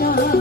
না